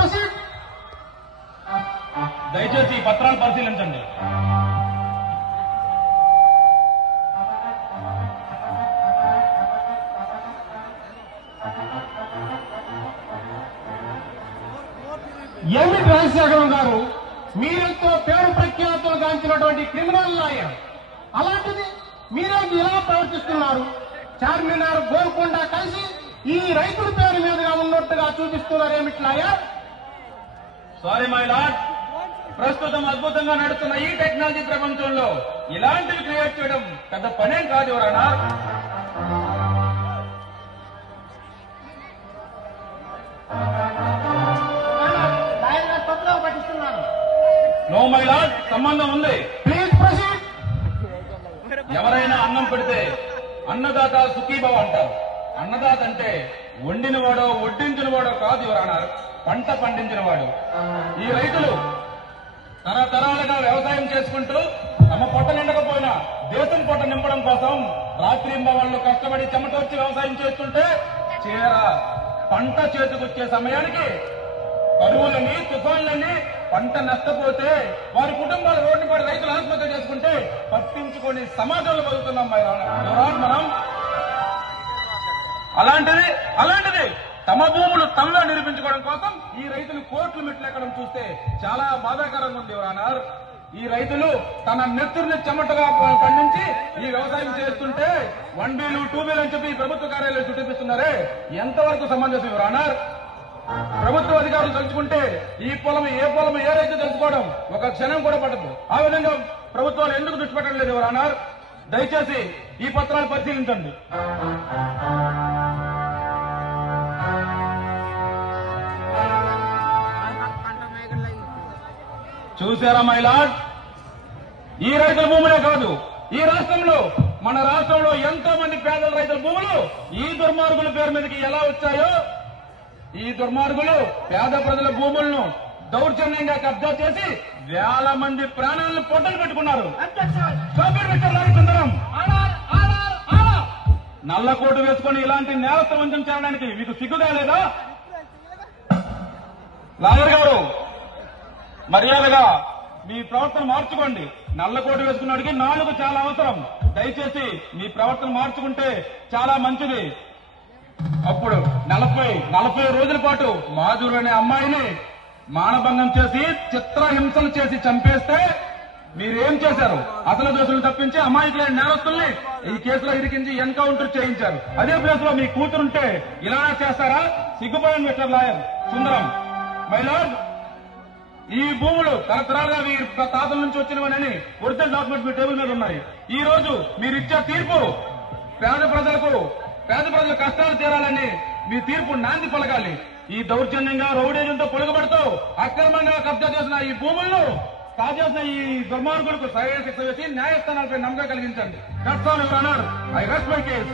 Proceed. దయచేసి ఈ పత్రాలు పరిశీలించండి. ఏమిటి రాజశేఖరం గారు, మీరెంతో పేరు ప్రఖ్యాతులు గాంచినటువంటి క్రిమినల్ లాయర్, అలాంటిది మీరేంటి ఇలా ప్రవర్తిస్తున్నారు? చార్మినార్, గోల్కొండ కలిసి ఈ రైతుల పేరు మీదుగా ఉన్నట్టుగా చూపిస్తున్నారు. ఏమిటి లాయర్? సారీ మై లార్డ్, ప్రస్తుతం అద్భుతంగా నడుస్తున్న ఈ టెక్నాలజీ ప్రపంచంలో ఇలాంటివి క్రియేట్ చేయడం పెద్ద పనేం కాదు your honour. No my lord, సంబంధం ఉంది. Please proceed. ఎవరైనా అన్నం పెడితే అన్నదాత సుఖీభవ అంటారు. అన్నదాత అంటే వండినవాడో వడ్డించినవాడో కాదు యువర్ ఆనర్, పంట పండించినవాడు. ఈ రైతులు తరతరాలుగా వ్యవసాయం చేసుకుంటూ తమ పొట్ట నిండకపోయినా దేశం పొట్ట నింపడం కోసం రాత్రింబవళ్లు కష్టపడి చెమటొచ్చి వ్యవసాయం చేస్తుంటే పంట చేతికొచ్చే సమయానికి కరువులని, తుఫాన్లని, పంట నష్టపోతే వారి కుటుంబాలు రోడ్డు పడి రైతులు ఆత్మహత్య చేసుకుంటే పట్టించుకొని సమాజంలో బతుకుతున్నాం మనం. అలాంటిది తమ భూములు తమలో నిరూపించుకోవడం కోసం ఈ రైతులు కోట్లు మెట్లెక్కడం చూస్తే చాలా బాధాకరంగా ఉంది యువర్. ఈ రైతులు తన నెత్తుర్ని చెమటగా పండించి ఈ వ్యవసాయం చేస్తుంటే 1Bలు 2Bలు అని చెప్పి ప్రభుత్వ కార్యాలయాలు చూపిస్తున్నారే, ఎంతవరకు సమంజసం యువర్? ప్రభుత్వ అధికారులు తలుచుకుంటే ఈ పొలం ఏ రైతు తెలుసుకోవడం ఒక క్షణం కూడా పడదు. ఆ విధంగా ప్రభుత్వాలు ఎందుకు దృష్టి పెట్టడం లేదు యువర్? దయచేసి ఈ పత్రాలు పరిశీలించండి. చూశారా మై లార్డ్, ఈ రైతుల భూములే కాదు, ఈ రాష్ట్రంలో మన రాష్ట్రంలో ఎంతో మంది పేదల రైతుల భూములు ఈ దుర్మార్గుల పేరు మీదకి ఎలా వచ్చాయో, ఈ దుర్మార్గులు పేద ప్రజల భూములను దౌర్జన్యంగా కబ్జా చేసి వేల మంది ప్రాణాలను పొట్టలు పెట్టుకున్నారు. సుందరం, నల్లకోటు వేసుకుని ఇలాంటి నేరస్థ వంచన చేయడానికి మీకు సిగ్గుగా లేదా? లాయర్ గారు, మర్యాదగా మీ ప్రవర్తన మార్చుకోండి. నల్లకోటు వేసుకున్నాడికి 4 చాలా అవసరం. దయచేసి మీ ప్రవర్తన మార్చుకుంటే చాలా మంచిది. అప్పుడు 40 రోజుల పాటు మాధురు అనే అమ్మాయిని మానభంగం చేసి చిత్రహింసలు చేసి చంపేస్తే మీరేం చేశారు? అసలు దోషులను తప్పించి అమాయకులైన నేరస్తుల్ని ఈ కేసులో ఇరికించి ఎన్కౌంటర్ చేయించారు. అదే ప్లేస్ లో మీ కూతురుంటే ఇలానే చేస్తారా? సిగ్గుపోయింది mister lawyer Sundaram. My lord, ఈ భూములు తరతరాలుగా మీ తాతల నుంచి వచ్చినవని ఒరిజినల్ డాక్యుమెంట్స్ మీ టేబుల్ మీద ఉన్నాయి. ఈ రోజు మీరిచ్చే తీర్పు పేద ప్రజల కష్టాలు తీరాలని మీ తీర్పు నాంది పలకాలి. ఈ దౌర్జన్యంగా రౌడీజంతో పొలుగుబడుతూ అక్రమంగా కబ్జా చేసిన ఈ భూములను కాజేసిన ఈ దుర్మార్గులకు సరైన శిక్ష వేసి న్యాయస్థానాలపై నమ్మకం కలిగించండి. That's all your honour. I rest my case.